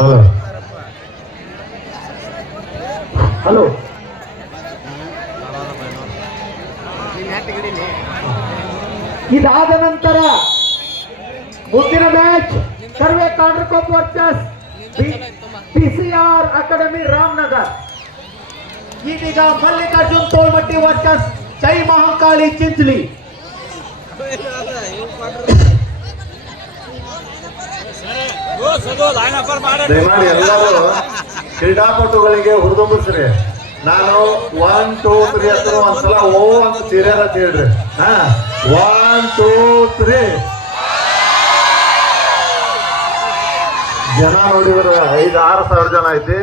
Hello hello ಇದಾದ ನಂತರ ಮುಂದಿನ ಮ್ಯಾಚ್ ಸರ್ವೆ ಕಾಂಡ್ರಕೋಪ್ ವರ್ಸಸ್ ಪಿಸಿಆರ್ ಅಕಾಡೆಮಿ ರಾಮನಗರ್. ಇದೀಗ ಮಲ್ಲಿಕಾರ್ಜುನ್ ತೋಳ್ಮಟ್ಟಿ ವರ್ಸಸ್ ಜೈ ಮಹಾಕಾಳಿ ಚಿಂಚಲಿ. ದಯಮಾಡಿ ಎಲ್ಲರೂ ಕ್ರೀಡಾಪಟುಗಳಿಗೆ ಹುರಿದುಂಬಿಸ್ರಿ. ನಾನು 1 2 3 ಹತ್ರ ಒಂದ್ಸಲ ಓ ಅಂತ ಸೀರಿಯಲ್ ಅಂತ ಹೇಳ್ರಿ. 1 2 3 ಜನ ನೋಡಿದ್ರೆ 5-6 ಸಾವಿರ ಜನ ಐತಿ.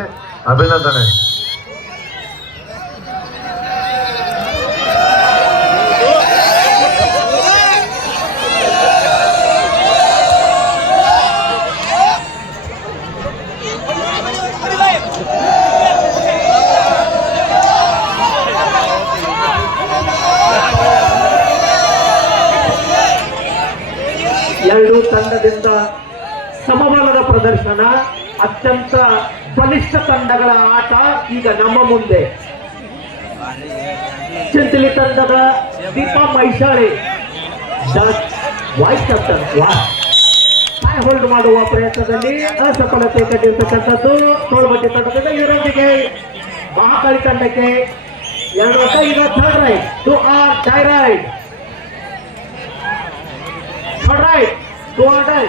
ಅಭಿನಂದನೆ. ಎರಡು ತಂಡದಿಂದ ಸಮಬಲದ ಪ್ರದರ್ಶನ, ಅತ್ಯಂತ ಬಲಿಷ್ಠ ತಂಡಗಳ ಆಟ ಈಗ ನಮ್ಮ ಮುಂದೆ. ಚಿಂಚಲಿ ತಂಡದ ದೀಪಾ ಮೈಸಾಳಿ ವೈಸ್ ಕ್ಯಾಪ್ಟನ್ ಹೋಲ್ಡ್ ಮಾಡುವ ಪ್ರಯತ್ನದಲ್ಲಿ ಅಸಫಲತೆ ಕಂಡಿರ್ತಕ್ಕಂಥದ್ದು ತೋಳ್ಮಟ್ಟಿ ತಂಡದಿಂದ. ಇವರೊಂದಿಗೆ ಮಹಾಕಾಳಿ ತಂಡಕ್ಕೆ 2 ವರ್ಷ. ಈಗ third raid do or die raid, third raid do or die.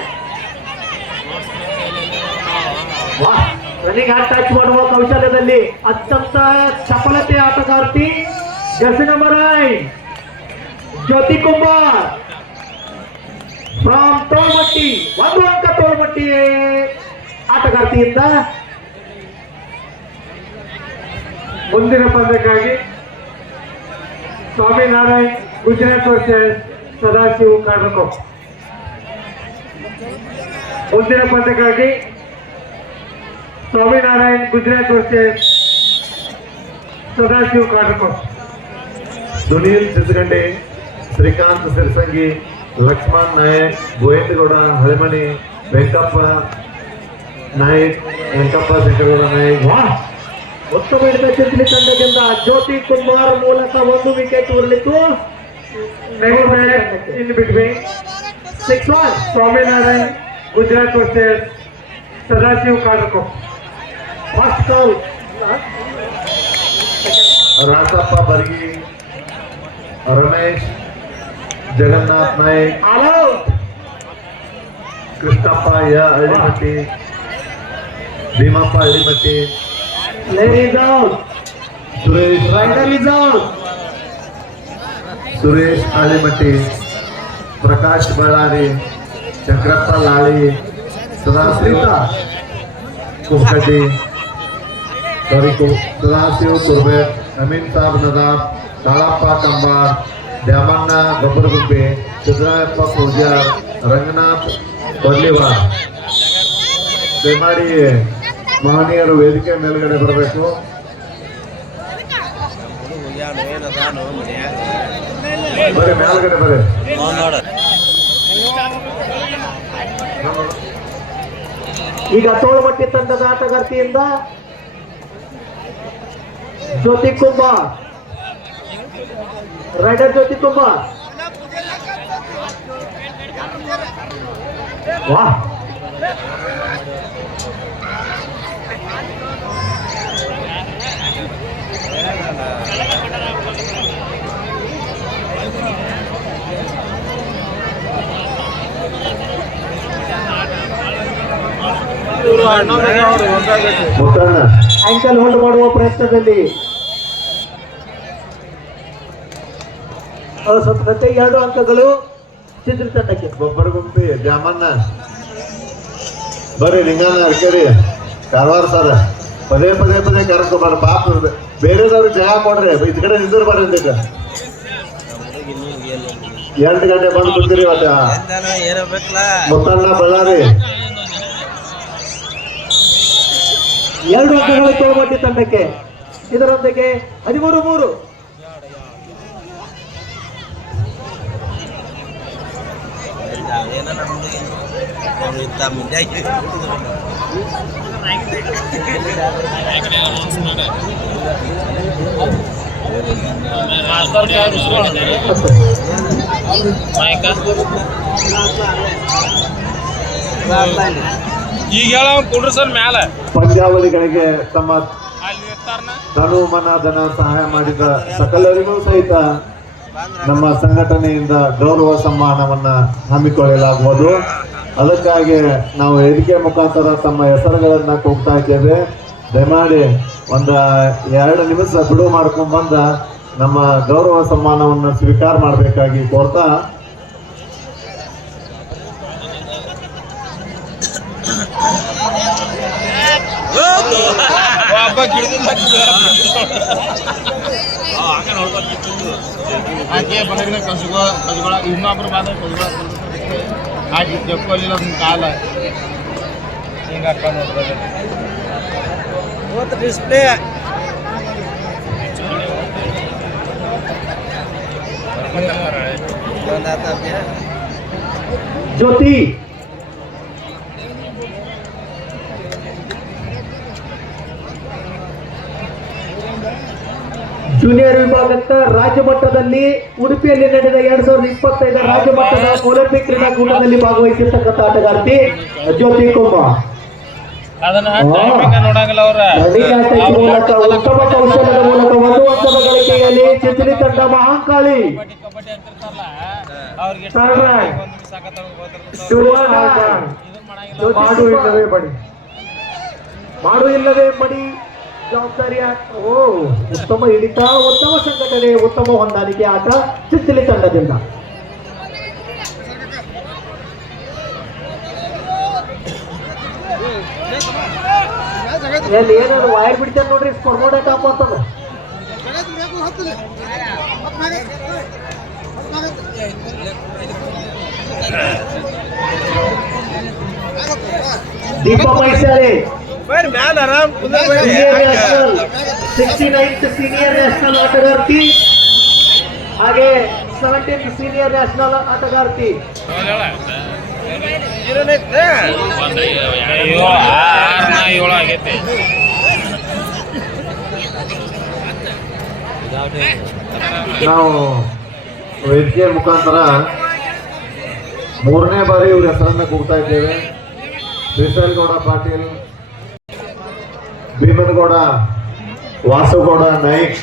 Running hand touch ಮಾಡುವ ಕೌಶಲ್ಯದಲ್ಲಿ ಅತ್ಯಂತ ಚಪಲತೆ ಆಟಗಾರ್ತಿ jersey number 9 Jyoti Kumar from Tolmatti. 1 ಅಂಕ ತೋಳ್ಮಟ್ಟಿ ಆಟಗಾರ್ತಿಯಿಂದ. ಮುಂದಿನ ಪಂದ್ಯಕ್ಕಾಗಿ ಸ್ವಾಮಿನಾರಾಯಣ್ ಗುಜರಾತ್ ವರ್ಸಸ್ ಸದಾಶಿವ ಕಾಡ್ರಕೋಪ್. ಮುಂದಿನ ಪಂದ್ಯಕ್ಕಾಗಿ ಸ್ವಾಮಿನಾರಾಯಣ್ ಗುಜರಾತ್ ವರ್ಸಸ್ ಸದಾಶಿವ ಕಾಡ್ರಕೋಪ್. ಸುನೀಲ್ ಸಿದ್ದಗಂಡೆ, ಶ್ರೀಕಾಂತ್ ಸಿರ್ಸಂಗಿ, ಲಕ್ಷ್ಮಣ್ ನಾಯಕ್, ಗೋವಿಂದಗೌಡ ಹಳೆಮನಿ, ವೆಂಕಪ್ಪ ನಾಯಕ್, ವೆಂಕಪ್ಪ ಶಂಕರಗೌಡ ನಾಯಕ್. ಉತ್ತಮ ಹಿಡಿದ ಚಿಂಚಲಿ ತಂಡದಿಂದ ಜ್ಯೋತಿ ಕುಮಾರ್ ಮೂಲಕ 1 wicket ಉರುಳಿತು. In between 6-1 Swaminarayan Gujarat versus Sadashiva Kadrakop. First call Rasappa Bargi, Ramesh Jagannath Nayak, all out. Krishnappa Hallimatti, Bheemappa Hallimatti, player is out, Suresh raider is out. Suresh Hallimatti, Prakash Ballari, Chakrappa Lali, Sadashiva Kukkaddi, Sadashiva Turbe, Ameen Saab Nadab, Talappa Kambar, Dyamanna Gobbaragupe, Siddarayappa Pujar, Ranganath Kodlivar. ದಯಮಾಡಿ ಮಹನೀಯರು ವೇದಿಕೆ ಮೇಲ್ಗಡೆ ಬರಬೇಕು. ಬರೀ ಮೇಲ್ಗಡೆ ಬರ್ರಿ. ಈಗ ತೋಳ್ಮಟ್ಟಿ ತಂಡದ ಆಟಗಾರ್ತಿಯಿಂದ ಜ್ಯೋತಿ ಕುಮಾರ್, ರೈಡರ್ ಜ್ಯೋತಿ ಕುಮಾರ್. ವಾಹ್, ಮುತ್ತಣ್ಣ ಆಂಕಲ್ ಹೋಲ್ಡ್ ಮಾಡುವ ಪ್ರಯತ್ನದಲ್ಲಿ ಅಸಫಲತೆ. 2 ಅಂಕಗಳು ಚಿಂಚಲಿ ತಂಡಕ್ಕೆ. ಗೊಬ್ಬರಗುಪ್ಪಿ, ದ್ಯಾಮಣ್ಣ ಬರ್ರಿ. ಲಿಂಗಣ್ಣ ಅರ್ಕೇರಿ, ಕಾರವಾರ ಸರ್. ಪದೇ ಪದೇ ಪದೇ ಕರ್ಸ್ಕೊಬಾರ. ಪಾಪ ಬೇರೆದವ್ರಿಗೆ ಜಯ ಕೊಡ್ರಿ. ಈ ಕಡೆ ನಿಂದ್ರು ಬರ್ರಿ. ಇದಕ್ಕ 2 ಗಂಟೆ ಬಂದು ಕೂತಿರಿ. ಮುತ್ತಣ್ಣ ಬಳ್ಳಾರಿ 2 ಅಂಕಗಳು ತೋಳ್ಮಟ್ಟಿ ತಂಡಕ್ಕೆ. ಇದರೊಂದಿಗೆ 13-3. ಈಗ ಹೇಳ ಕುಂಡ್ರಿ ಸರ್ ಮ್ಯಾಲ ಪಂದ್ಯಾವಳಿಗಳಿಗೆ ತಮ್ಮ ತನು ಮನ ಧನ ಸಹಾಯ ಮಾಡಿದ ಸಕಲರಿಗೂ ಸಹಿತ ನಮ್ಮ ಸಂಘಟನೆಯಿಂದ ಗೌರವ ಸಮ್ಮಾನವನ್ನ ಹಮ್ಮಿಕೊಳ್ಳಲಾಗುವುದು. ಅದಕ್ಕಾಗಿ ನಾವು ವೇದಿಕೆ ಮುಖಾಂತರ ತಮ್ಮ ಹೆಸರುಗಳನ್ನ ಕೂಗ್ತಾ ಇದ್ದೇವೆ. ದಯಮಾಡಿ ಒಂದು 2 ನಿಮಿಷ ಬಿಡುವು ಮಾಡ್ಕೊಂಡು ಬಂದ ನಮ್ಮ ಗೌರವ ಸಮ್ಮಾನವನ್ನು ಸ್ವೀಕಾರ ಮಾಡಬೇಕಾಗಿ ಕೋರ್ತಾ ಇನ್ನೊಬ್ರು ಮಾತ್ರ ಹಾಕಿ ಜಪ್ಕೊಳ್ಳಿಲ್ಲ ಅದನ್ನ ಕಾಲ ಹಿಂಗ ಅಕ್ಕ ನೋಡ್ರಿ ಡಿಸ್ಪ್ಲೇ ಜ್ಯೋತಿ ಜೂನಿಯರ್ ವಿಭಾಗದ ರಾಜ್ಯ ಮಟ್ಟದಲ್ಲಿ ಉಡುಪಿಯಲ್ಲಿ ನಡೆದ 2025 ರಾಜ್ಯ ಮಟ್ಟದ ಒಲಿಂಪಿಕ್ ಕ್ರೀಡಾಕೂಟದಲ್ಲಿ ಭಾಗವಹಿಸಿರ್ತಕ್ಕಂಥ ಆಟಗಾರ್ತಿ ಜ್ಯೋತಿ ಕುಂಬ ಅದನ್ನ ನೋಡಂಗಿಲ್ಲ ಅವ್ರ ಮೂಲಕ ಉತ್ತಮ ಕೌಶಲ್ಯದ ಮೂಲಕ 1 ಅಂಕದ ಗಳಿಕೆಯಲ್ಲಿ ಚಿಂಚಲಿ ತಂಡ ಮಹಾಂಕಾಳಿ ಮಾಡು ಇಲ್ಲದೆ ಮಡಿ ಜವಾಬ್ದಾರಿಯ ಉತ್ತಮ ಹಿಡಿತ, ಉತ್ತಮ ಸಂಘಟನೆ, ಉತ್ತಮ ಹೊಂದಾಣಿಕೆ ಆಟ ಚಿಂಚಲಿ ತಂಡದಿಂದ. ಎಲ್ಲಿ ಏನಾದ್ರು ವೈರ್ ಬಿಡ್ತಾರೆ ನೋಡ್ರಿ, ಸ್ಪರ್ಮೋಡ ಟಾಪ್ ಅಂತದ ದೀಪ ಮೈಸಾರೆ 69th ಸೀನಿಯರ್ ನ್ಯಾಷನಲ್ ಆಟಗಾರ್ತಿ ಹಾಗೆ 17th ಸೀನಿಯರ್ ನ್ಯಾಷನಲ್ ಆಟಗಾರ್ತಿ. ನಾವು ವೇದಿಕೆ ಮುಖಾಂತರ 3ನೇ ಬಾರಿ ಇವ್ರ ಹೆಸರನ್ನ ಕೂಗ್ತಾ ಇದ್ದೇವೆ. ಶ್ರೀಶೈಲಗೌಡ ಪಾಟೀಲ್, ಭೀಮನಗೌಡ, ವಾಸುಗೌಡ ನಾಯ್ಕ್,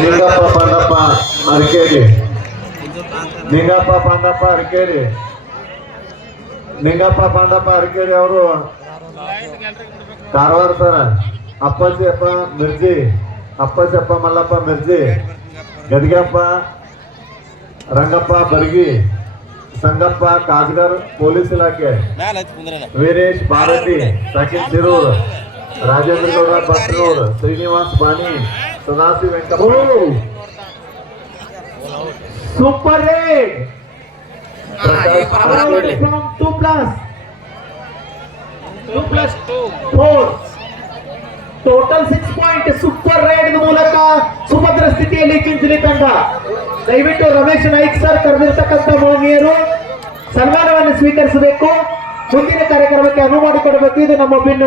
ನಿಂಗಪ್ಪ ಪಾಂಡಪ್ಪ ಅರಕೇರಿ, ನಿಂಗಪ್ಪ ಪಾಂಡಪ್ಪ ಅರಕೇರಿ, ನಿಂಗಪ್ಪ ಪಾಂಡಪ್ಪ ಅರಕೇರಿ ಅವರು ಕಾರವಾರ ಸರ್. ಅಪ್ಪಾಜಿಯಪ್ಪ ಮಿರ್ಜಿ, ಅಪ್ಪಾಜಿಯಪ್ಪ ಮಲ್ಲಪ್ಪ ಮಿರ್ಜಿ, ಗದಿಗಪ್ಪ ರಂಗಪ್ಪ ಬರ್ಗಿ, ಸಂಗಪ್ಪ ಕಾಜ್ಗರ್ ಪೊಲೀಸ್ ಇಲಾಖೆ, ವೀರೇಶ್ ಬಾರತಿ ಸಾಕಿನ್ Sirur, Rajendra Gowda Bhatnur, Srinivas Bani, Sadashiva Venkappa. Super raid from 2+4 total 6 point. Super raid ಮೂಲಕ ಸುಭದ್ರ ಸ್ಥಿತಿಯಲ್ಲಿ ಚಿಂಚಲಿ ತಂಡ. ದಯವಿಟ್ಟು ರಮೇಶ್ ನಾಯ್ಕ್ ಸರ್ ಕರೆದಿರ್ತಕ್ಕಂಥ ಮಹನೀಯರು ಸನ್ಮಾನವನ್ನು ಸ್ವೀಕರಿಸಬೇಕು. ಮುಂದಿನ ಕಾರ್ಯಕ್ರಮಕ್ಕೆ ಅನುವು ಮಾಡಿಕೊಡಬೇಕು. ಇದು ನಮ್ಮ ಭಿನ್ನ.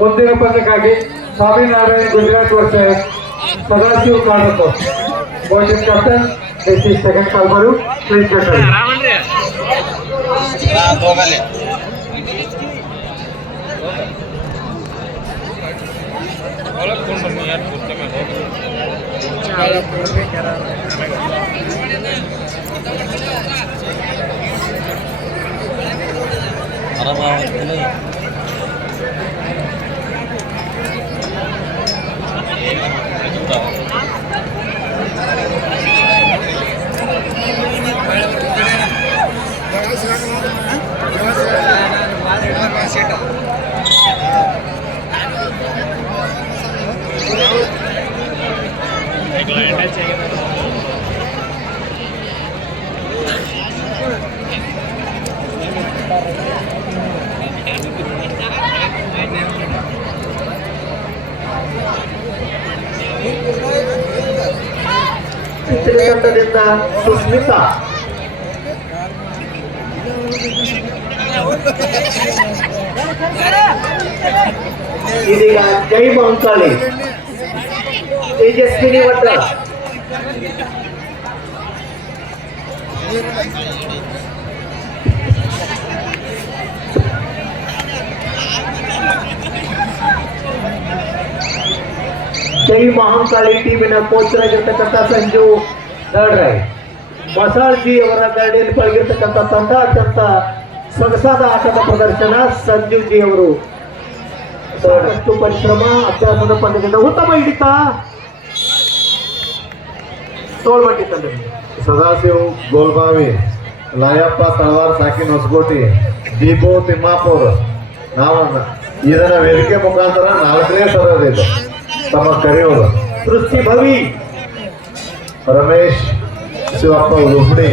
ಮುಂದಿನ ಪಂದ್ಯಕ್ಕಾಗಿ ಸ್ವಾಮಿನಾರಾಯಣ್ ಗುಜರಾತ್ ವರ್ಸಸ್ ಸದಾಶಿವ ಕಾಡಕೋ. ಬೋರ್ಡಿಂಗ್ ಕ್ಯಾಪ್ಟನ್ ಸೆಕೆಂಡ್ ಕಾಲ್ಬರು ಪ್ಲೀಸ್ ಗೆಟ್ ತಂಡದಿಂದ ಸುಸ್ಮಿತಾ. ಇದೀಗ ಜೈ ಮಹಂಕಾಳಿ ತೇಜಸ್ವಿನಿ ವಡ್ಡ. ಜೈ ಮಹಂಕಾಳಿ ಟೀಮಿನ ಕೋಚ್ ಆಗಿರ್ತಕ್ಕಂಥ ಸಂಜು ದಡ್ರೈ. ಮಸಾಳ್ಜಿ ಅವರ ಗಾಡಿಯಲ್ಲಿ ಪಳಗಿರ್ತಕ್ಕಂಥ ತಂಡ ಅತ್ಯಂತ ಸೊಗಸಾದ ಆಟದ ಪ್ರದರ್ಶನ. ಸಂಜೀವ್ಜಿ ಅವರು ಸಾಕಷ್ಟು ಪರಿಶ್ರಮ, ಅಭ್ಯಾಸದ ಪಂದ್ಯದಿಂದ ಉತ್ತಮ ಹಿಡಿತ. ತೋಳ್ಬಟ್ಟಿ ತಂಡ ಸದಾಶಿವ್ ಗೋಲ್ಬಾವಿ, ಲಾಯಪ್ಪ ತಳವಾರ್, ಸಾಕಿನ್ ಹೊಸಕೋಟಿ, ದೀಪು ತಿಮ್ಮಾಪುರ್. ನಾವು ಇದನ್ನ ವೇದಿಕೆ ಮುಖಾಂತರ 4ನೇ ಸರ ಇದು ತಮ್ಮ ಕರೆಯೋರು. ಸೃಷ್ಟಿ ಭವಿ, Ramesh Shivappa ಉಡುಪಡಿ,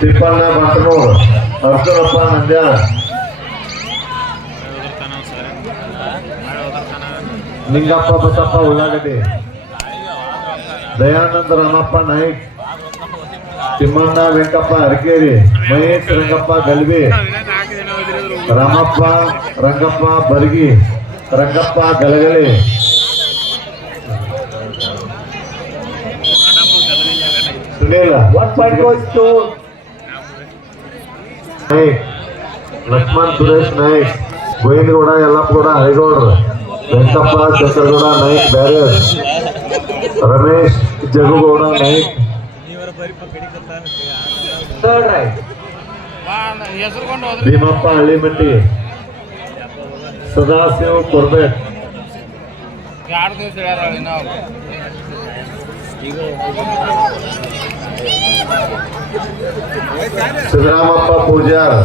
Tippanna ಬಂಟನೂರ್, Arjunappa ನಂದ್ಯಾಳ, Lingappa Basappa Ullagaddi, Dayananda Ramappa Nayak, Timmanna Venkappa Arakeri, Mahesh Rangappa Galbi, Ramappa Rangappa Bargi, Rangappa Galagali, Sunil 1 point goes to Nayak, Lakshman Suresh Nayak, Govindagowda Yallappagowda Harigowdru, Venkappa Shankaragowda Nayak ಬ್ಯಾರೇಜ್, ರಮೇಶ್ ಜಗುಗೌಡ ನಾಯ್ಕ್, third right. ಹೆಸರುಕೊಂಡು ಹೋದ್ರೆ ಭೀಮಪ್ಪ ಹಳ್ಳಿಮಟ್ಟಿ, ಸದಾಶಿವ್ ಕೊರ್ಬೇಟ್, 2 ದಿವಸ ಹೇಳ್ಯಾರ ನಾವು ಸಿದ್ದರಾಮಪ್ಪ ಪೂಜಾರ್,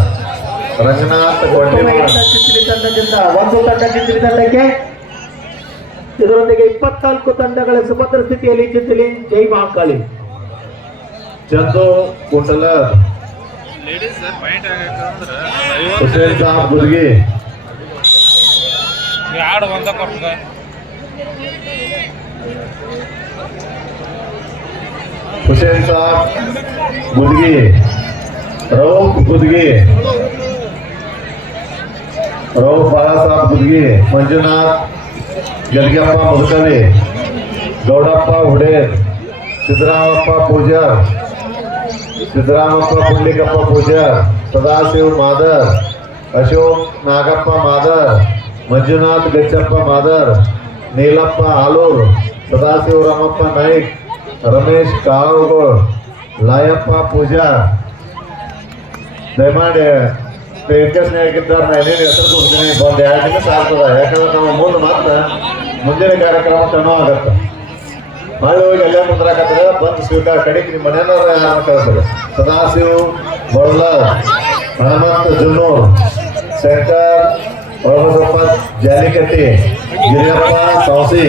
ರಂಗನಾಥ್ ಗೊಂಡಿಮಠ, ಚಿತ್ರಿ ತಂಡದಿಂದ 1 ತಂಡ ಚಿತ್ರಿ ತಂಡಕ್ಕೆ. ಇದರೊಂದಿಗೆ 24 ತಂಡಗಳ ಸುಭದ್ರ ಸ್ಥಿತಿಯಲ್ಲಿ ಚಿತ್ರಿ ಜೈ ಮಹಾಕಾಳಿ. ಚಂದು ಕುಂಟಲರ್, ಲೇಡೀಸ್ ಪಾಯಿಂಟ್ ಆಗಂದ್ರೆ ಹುಸೇನ್ ಸಾಬ್ ಗುರ್ಗಿ, 2 ಒಂದ ಕೊಡ್ತದೆ. ಹುಸೇನ್ ಸಾಬ್ ಗುದ್ಗಿ, ರೌಫ್ ಗುದ್ಗಿ, ರೌಫ್ ಬಾಳಾಸಾಬ್ ಗುದ್ಗಿ, ಮಂಜುನಾಥ್ ಗಲ್ಗಪ್ಪ ಮುದುಕಲಿ, ಗೌಡಪ್ಪ ಹುಡೇರ್, ಸಿದ್ದರಾಮಪ್ಪ ಪೂಜಾರ್, ಸಿದ್ದರಾಮಪ್ಪ ಪುಂಡ್ಲಿಕಪ್ಪ ಪೂಜಾರ್, ಸದಾಶಿವ್ ಮಾದರ್, ಅಶೋಕ್ ನಾಗಪ್ಪ ಮಾದರ್, ಮಂಜುನಾಥ್ ಗಚ್ಚಪ್ಪ ಮಾದರ್, ನೀಲಪ್ಪ ಆಲೂರ್, ಸದಾಶಿವ ರಾಮಪ್ಪ ನಾಯ್ಕ್, ರಮೇಶ್ ಕಾಳುಗೋಳ್, ಲಾಯಪ್ಪ ಪೂಜಾರ್. ದಯಮಾಡಿ ವೆಂಕಟೇಶ್ನ ಆಗಿದ್ದಾರೆ, ನಾ ಏನೇನು ಹೆಸರು ಕೊಡ್ತೀನಿ, ಒಂದು 2 ನಿಮಿಷ ಆಗ್ತದ. ಯಾಕಂದ್ರೆ ನಮ್ಮ ಮುಂದೆ ಮಾತ್ರ ಮುಂದಿನ ಕಾರ್ಯಕ್ರಮ ಕಣ್ಣು ಆಗತ್ತೆ. ಮಳೆ ಹೋಗಿ ಎಲ್ಲ ಮುಂದ್ರಾಕತ್ತಾರೆ, ಬಂದು ಸ್ವೀಕಾರ ಕಡೆಗೆ ನಿಮ್ಮ ಮನೆಯವ್ರ ಯಾರು ಕಳಿಸ್ತಾರೆ. ಸದಾಶಿವ್ ಬೊಳ್ಳ, ಹನುಮಂತ ಜುನ್ನೂರ್, ಶಂಕರ್ ಒಳಬಸಪ್ಪ ಜಾಲಿಕಟ್ಟಿ, ಗಿರಿಯಪ್ಪ ಸೌಸಿ,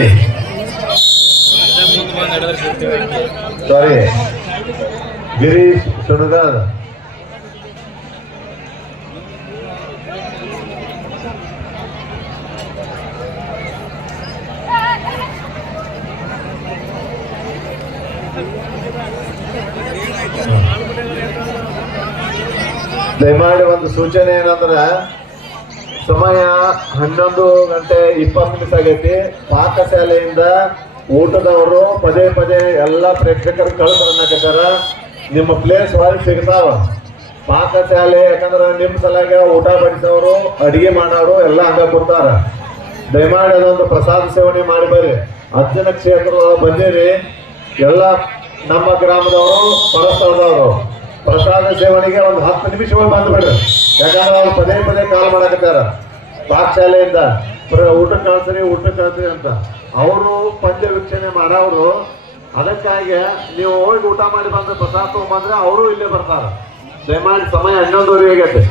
ಮುಂದೆ ಬಂದು ಹಿಡಿದ್ರೆ ಸಿಗ್ತೀವಿ. ಸಾರಿ ಗಿರೀಶ್ ಸುಣಗರ್, ದಯಮಾಡಿ ಒಂದು ಸೂಚನೆ ಏನಂದ್ರೆ ಸಮಯ 11:20 ಆಗೈತಿ. ಪಾಕಶಾಲೆಯಿಂದ ಊಟದವರು ಪದೇ ಪದೇ ಎಲ್ಲ ಪ್ರೇಕ್ಷಕರು ಕಳ್ಸನ್ನಕತ್ತಾರ. ನಿಮ್ಮ ಪ್ಲೇಸ್ ಹೊರಗೆ ಸಿಗ್ತಾವ. ಪಾಕಶಾಲೆ ಯಾಕಂದ್ರೆ ನಿಮ್ಮ ಸಲಾಗ ಊಟ ಬಡಿಸೋರು, ಅಡಿಗೆ ಮಾಡೋರು ಎಲ್ಲ ಹಂಗ ಕೊಡ್ತಾರ. ದಯಮಾಡಿ ಅದೊಂದು ಪ್ರಸಾದ ಸೇವನೆ ಮಾಡಿ ಬರ್ರಿ. ಅರ್ಜುನ ಕ್ಷೇತ್ರದೊಳಗೆ ಬಂದಿರಿ, ಎಲ್ಲ ನಮ್ಮ ಗ್ರಾಮದವರು, ಪರಸ್ಥಳದವರು ಪ್ರಸಾದ ಸೇವನೆಗೆ ಒಂದು 10 ನಿಮಿಷಗಳು ಬಂದ್ಬಿಡ್ರಿ. ಯಾಕಂದ್ರೆ ಅವ್ರು ಪದೇ ಪದೇ ಕಾಲ್ ಮಾಡಕತ್ತಾರ ಪಾಕಶಾಲೆಯಿಂದ ಊಟಕ್ಕೆ ಕಳ್ಸ್ರಿ ಅಂತ. ಅವರು ಪಂದ್ಯ ವೀಕ್ಷಣೆ ಮಾಡೋರು. ಅದಕ್ಕಾಗಿ ನೀವು ಹೋಗಿ ಊಟ ಮಾಡಿ ಬಂದ್ರೆ ಪ್ರಸಾದ ತಗೊಂಡ್ಬಂದ್ರೆ ಅವರು ಇಲ್ಲೇ ಬರ್ತಾರ. ದಯಮಾಡಿ ಸಮಯ 11:30 ಆಗೈತೆ.